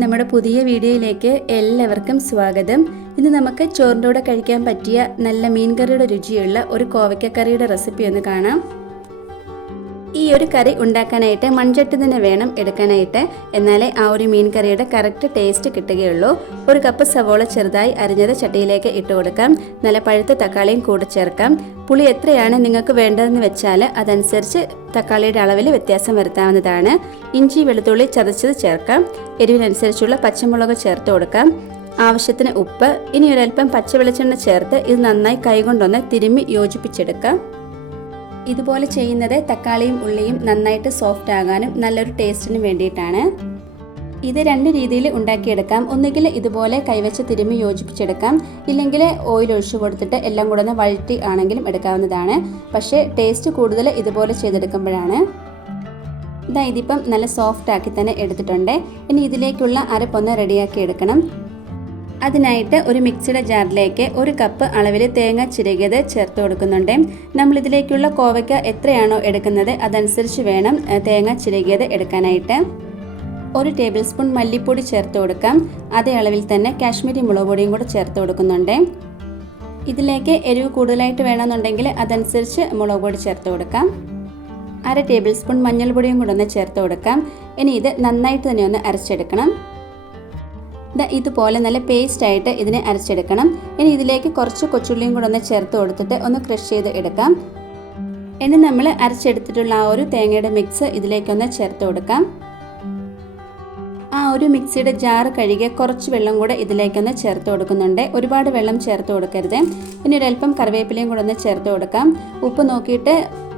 നമ്മുടെ പുതിയ വീഡിയോയിലേക്ക് എല്ലാവർക്കും സ്വാഗതം. ഇന്ന് നമുക്ക് ചോറിന്റെ കൂടെ കഴിക്കാൻ പറ്റിയ നല്ല മീൻകറിയുടെ രുചിയുള്ള ഒരു കോവയ്ക്കക്കറിയുടെ റെസിപ്പി ഒന്ന് കാണാം. ഈ ഒരു കറി ഉണ്ടാക്കാനായിട്ട് മൺചട്ടി തന്നെ വേണം എടുക്കാനായിട്ട്. എന്നാലേ ആ ഒരു മീൻ കറിയുടെ കറക്റ്റ് ടേസ്റ്റ് കിട്ടുകയുള്ളൂ. ഒരു കപ്പ് സവോള ചെറുതായി അരിഞ്ഞത് ചട്ടിയിലേക്ക് ഇട്ട് കൊടുക്കാം. നല്ല പഴുത്ത തക്കാളിയും കൂടെ ചേർക്കാം. പുളി എത്രയാണ് നിങ്ങൾക്ക് വേണ്ടതെന്ന് വെച്ചാൽ അതനുസരിച്ച് തക്കാളിയുടെ അളവിൽ വ്യത്യാസം വരുത്താവുന്നതാണ്. ഇഞ്ചി വെളുത്തുള്ളി ചതച്ചത് ചേർക്കാം. എരിവിനനുസരിച്ചുള്ള പച്ചമുളക് ചേർത്ത് കൊടുക്കാം. ആവശ്യത്തിന് ഉപ്പ് ഇനി ഒരൽപ്പം പച്ച വെളിച്ചെണ്ണ ചേർത്ത് ഇത് നന്നായി കൈകൊണ്ടൊന്ന് തിരുമ്മി യോജിപ്പിച്ചെടുക്കാം. ഇതുപോലെ ചെയ്യുന്നത് തക്കാളിയും ഉള്ളിയും നന്നായിട്ട് സോഫ്റ്റ് ആകാനും നല്ലൊരു ടേസ്റ്റിനും വേണ്ടിയിട്ടാണ്. ഇത് രണ്ട് രീതിയിൽ ഉണ്ടാക്കിയെടുക്കാം. ഒന്നുകിൽ ഇതുപോലെ കൈവച്ച് തിരുമ്മി യോജിപ്പിച്ചെടുക്കാം. ഇല്ലെങ്കിൽ ഓയിൽ ഒഴിച്ചു കൊടുത്തിട്ട് എല്ലാം കൂടെ ഒന്ന് വഴറ്റി ആണെങ്കിലും എടുക്കാവുന്നതാണ്. പക്ഷേ ടേസ്റ്റ് കൂടുതൽ ഇതുപോലെ ചെയ്തെടുക്കുമ്പോഴാണ്. ഇതാ ഇതിപ്പം നല്ല സോഫ്റ്റ് ആക്കി തന്നെ എടുത്തിട്ടുണ്ട്. ഇനി ഇതിലേക്കുള്ള അരപ്പൊന്ന് റെഡിയാക്കി എടുക്കണം. അതിനായിട്ട് ഒരു മിക്സിയുടെ ജാറിലേക്ക് ഒരു കപ്പ് അളവിൽ തേങ്ങ ചിരകിയത് ചേർത്ത് കൊടുക്കുന്നുണ്ട്. നമ്മളിതിലേക്കുള്ള കോവയ്ക്ക എത്രയാണോ എടുക്കുന്നത് അതനുസരിച്ച് വേണം തേങ്ങ ചിരകിയത് എടുക്കാനായിട്ട്. ഒരു ടേബിൾ സ്പൂൺ മല്ലിപ്പൊടി ചേർത്ത് കൊടുക്കാം. അതേ അളവിൽ തന്നെ കാശ്മീരി മുളക് പൊടിയും കൂടെ ചേർത്ത് കൊടുക്കുന്നുണ്ട്. ഇതിലേക്ക് എരിവ് കൂടുതലായിട്ട് വേണമെന്നുണ്ടെങ്കിൽ അതനുസരിച്ച് മുളക് പൊടി ചേർത്ത് കൊടുക്കാം. അര ടേബിൾ സ്പൂൺ മഞ്ഞൾപ്പൊടിയും കൂടെ ഒന്ന് ചേർത്ത് കൊടുക്കാം. ഇനി ഇത് നന്നായിട്ട് തന്നെ ഒന്ന് അരച്ചെടുക്കണം. ഇതുപോലെ നല്ല പേസ്റ്റ് ആയിട്ട് ഇതിനെ അരച്ചെടുക്കണം. ഇനി ഇതിലേക്ക് കുറച്ച് കൊച്ചുള്ളിയും കൂടെ ഒന്ന് ചേർത്ത് കൊടുത്തിട്ട് ഒന്ന് ക്രഷ് ചെയ്ത് എടുക്കാം. ഇനി നമ്മൾ അരച്ചെടുത്തിട്ടുള്ള ആ ഒരു തേങ്ങയുടെ മിക്സ് ഇതിലേക്കൊന്ന് ചേർത്ത് കൊടുക്കാം. ആ ഒരു മിക്സിയുടെ ജാർ കഴുകിയ കുറച്ച് വെള്ളം കൂടെ ഇതിലേക്കൊന്ന് ചേർത്ത് കൊടുക്കുന്നുണ്ട്. ഒരുപാട് വെള്ളം ചേർത്ത് കൊടുക്കരുത്. ഇനി ഒരല്പം കറിവേപ്പിലയും കൂടെ ഒന്ന് ചേർത്ത് കൊടുക്കാം. ഉപ്പ് നോക്കിയിട്ട്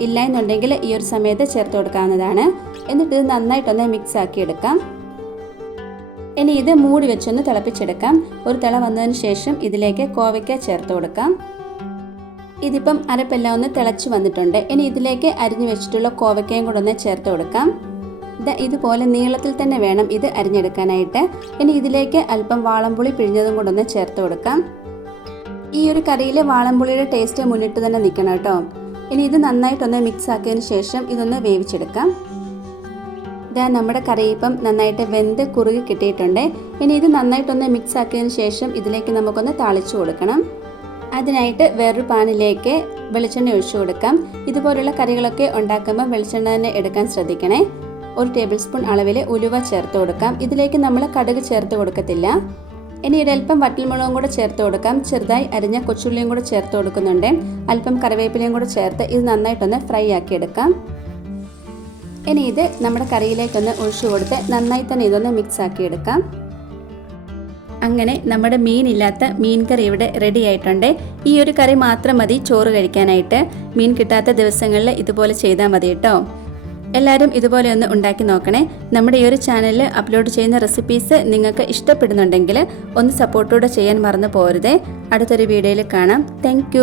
ഇല്ല എന്നുണ്ടെങ്കിൽ ഈ ഒരു സമയത്ത് ചേർത്ത് കൊടുക്കാവുന്നതാണ്. എന്നിട്ട് ഇത് നന്നായിട്ടൊന്ന് മിക്സ് ആക്കി എടുക്കാം. ഇനി ഇത് മൂടി വെച്ചൊന്ന് തിളപ്പിച്ചെടുക്കാം. ഒരു തിള വന്നതിന് ശേഷം ഇതിലേക്ക് കോവയ്ക്ക ചേർത്ത് കൊടുക്കാം. ഇതിപ്പം അരപ്പെല്ലാം ഒന്ന് തിളച്ച് വന്നിട്ടുണ്ട്. ഇനി ഇതിലേക്ക് അരിഞ്ഞു വെച്ചിട്ടുള്ള കോവയ്ക്കയും കൂടെ ഒന്ന് ചേർത്ത് കൊടുക്കാം. ഇത് ഇതുപോലെ നീളത്തിൽ തന്നെ വേണം ഇത് അരിഞ്ഞെടുക്കാനായിട്ട്. ഇനി ഇതിലേക്ക് അല്പം വാളംപുളി പിഴിഞ്ഞതും കൂടെ ഒന്ന് ചേർത്ത് കൊടുക്കാം. ഈ ഒരു കറിയിലെ വാളംപുളിയുടെ ടേസ്റ്റ് മുന്നിട്ട് തന്നെ നിൽക്കണം കേട്ടോ. ഇനി ഇത് നന്നായിട്ടൊന്ന് മിക്സ് ആക്കിയതിന് ശേഷം ഇതൊന്ന് വേവിച്ചെടുക്കാം. ഇതാ നമ്മുടെ കറി ഇപ്പം നന്നായിട്ട് വെന്ത് കുറുകി കിട്ടിയിട്ടുണ്ട്. ഇനി ഇത് നന്നായിട്ടൊന്ന് മിക്സ് ആക്കിയതിന് ശേഷം ഇതിലേക്ക് നമുക്കൊന്ന് താളിച്ചു കൊടുക്കണം. അതിനായിട്ട് വേറൊരു പാനിലേക്ക് വെളിച്ചെണ്ണ ഒഴിച്ചു കൊടുക്കാം. ഇതുപോലുള്ള കറികളൊക്കെ ഉണ്ടാക്കുമ്പോൾ വെളിച്ചെണ്ണ തന്നെ എടുക്കാൻ ശ്രദ്ധിക്കണേ. ഒരു ടേബിൾ സ്പൂൺ അളവിൽ ഉലുവ ചേർത്ത് കൊടുക്കാം. ഇതിലേക്ക് നമ്മൾ കടുക് ചേർത്ത് കൊടുക്കത്തില്ല. ഇനി ഒരൽപ്പം വട്ടൽമുളകും കൂടെ ചേർത്ത് കൊടുക്കാം. ചെറുതായി അരിഞ്ഞ കൊച്ചുള്ളിയും കൂടെ ചേർത്ത് കൊടുക്കുന്നുണ്ട്. അല്പം കറിവേപ്പിലയും കൂടെ ചേർത്ത് ഇത് നന്നായിട്ടൊന്ന് ഫ്രൈ ആക്കി എടുക്കാം. ഇനി ഇത് നമ്മുടെ കറിയിലേക്കൊന്ന് ഒഴിച്ചു കൊടുത്ത് നന്നായി തന്നെ ഇതൊന്ന് മിക്സ് ആക്കി എടുക്കാം. അങ്ങനെ നമ്മുടെ മീനില്ലാത്ത മീൻ കറി ഇവിടെ റെഡി ആയിട്ടുണ്ട്. ഈ ഒരു കറി മാത്രം മതി ചോറ് കഴിക്കാനായിട്ട്. മീൻ കിട്ടാത്ത ദിവസങ്ങളിൽ ഇതുപോലെ ചെയ്താൽ മതി കേട്ടോ. എല്ലാവരും ഇതുപോലെ ഒന്ന് ഉണ്ടാക്കി നോക്കണേ. നമ്മുടെ ഈ ഒരു ചാനലിൽ അപ്ലോഡ് ചെയ്യുന്ന റെസിപ്പീസ് നിങ്ങൾക്ക് ഇഷ്ടപ്പെടുന്നുണ്ടെങ്കിൽ ഒന്ന് സപ്പോർട്ടോടെ ചെയ്യാൻ മറന്നു പോരുതേ. അടുത്തൊരു വീഡിയോയിൽ കാണാം. താങ്ക്